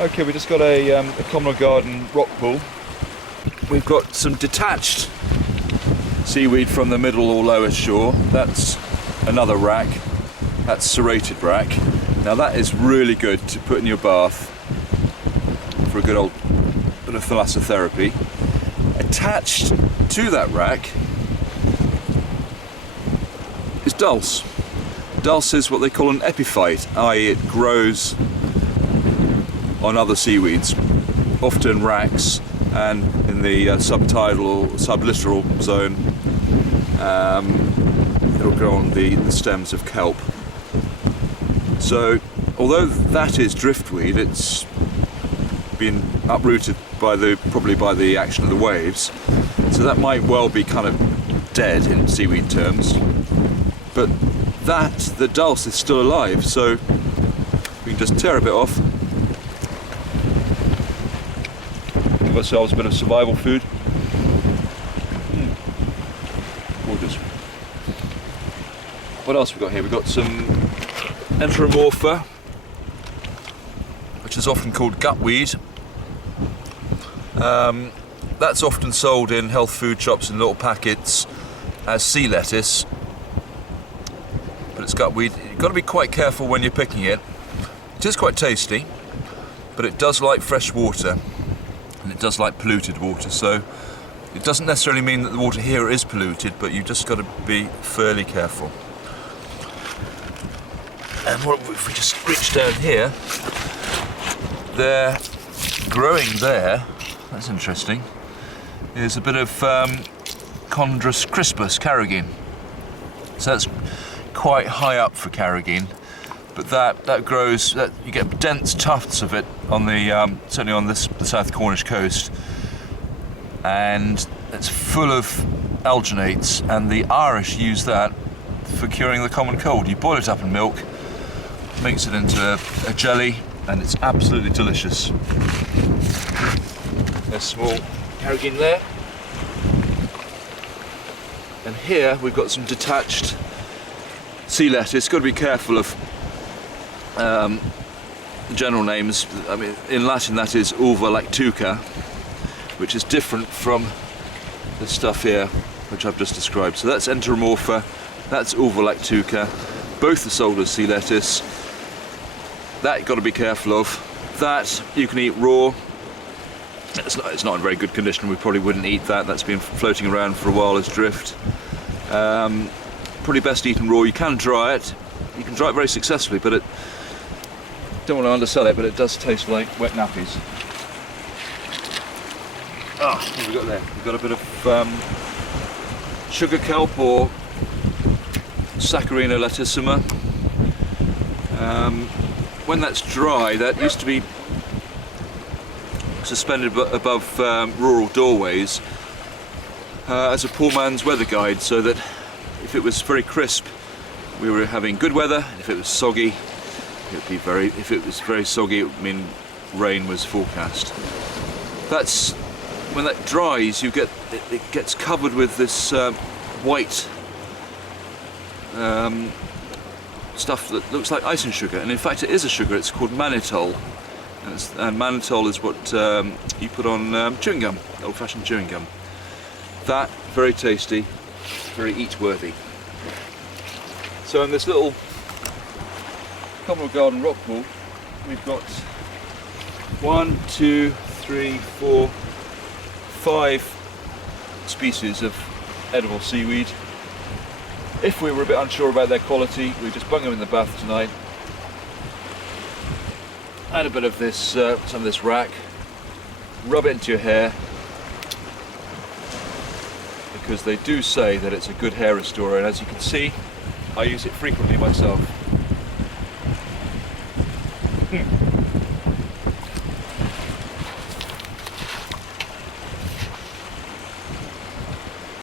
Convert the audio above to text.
Okay, we just got a Commonwealth Garden rock pool. We've got some detached seaweed from the middle or lower shore. That's another rack. That's serrated rack. Now that is really good to put in your bath for a good old bit of thalassotherapy. Attached to that rack is dulse. Dulse is what they call an epiphyte, i.e. it grows on other seaweeds, often racks, and in the subtidal or sublittoral zone it'll grow on the stems of kelp. So although that is driftweed, it's been uprooted probably by the action of the waves, so that might well be kind of dead in seaweed terms, but the dulse is still alive, so we can just tear a bit off, give ourselves a bit of survival food. Gorgeous. What else have we got here? We've got some Enteromorpha, which is often called gutweed. That's often sold in health food shops in little packets as sea lettuce, but it's gutweed. You've got to be quite careful when you're picking it. It is quite tasty, but it does like fresh water and it does like polluted water, so it doesn't necessarily mean that the water here is polluted, but you've just got to be fairly careful. And what if we just reach down here, they're growing there, that's interesting, is a bit of Chondrus crispus carrageen. So that's quite high up for carrageen, but that grows, you get dense tufts of it on the certainly on the South Cornish coast, and it's full of alginates, and the Irish use that for curing the common cold. You boil it up in milk, mix it into a jelly, and it's absolutely delicious. There's small carrageen there. And here we've got some detached sea lettuce. Got to be careful of the general names. I mean, in Latin that is uva lactuca, which is different from the stuff here, which I've just described. So that's Enteromorpha, that's uva lactuca. Both are sold as sea lettuce. That you've got to be careful of. That you can eat raw. It's not in very good condition. We probably wouldn't eat that. That's been floating around for a while as drift. Probably best eaten raw. You can dry it. You can dry it very successfully, but don't want to undersell it, but it does taste like wet nappies. What have we got there? We've got a bit of sugar kelp or Saccharina latissima. When that's dry, that used to be suspended above rural doorways as a poor man's weather guide, so that if it was very crisp, we were having good weather, and if it was soggy, if it was very soggy, it would mean rain was forecast. That's when that dries, it gets covered with this white stuff that looks like icing sugar, and in fact it is a sugar. It's called mannitol, and mannitol is what you put on chewing gum, old-fashioned chewing gum. That, very tasty, very eat-worthy. So in this little Commonwealth Garden rock pool, we've got 1, 2, 3, 4, 5 species of edible seaweed. If we were a bit unsure about their quality, we just bung them in the bath tonight. Add a bit of this, some of this rack, rub it into your hair, because they do say that it's a good hair restorer, and as you can see, I use it frequently myself.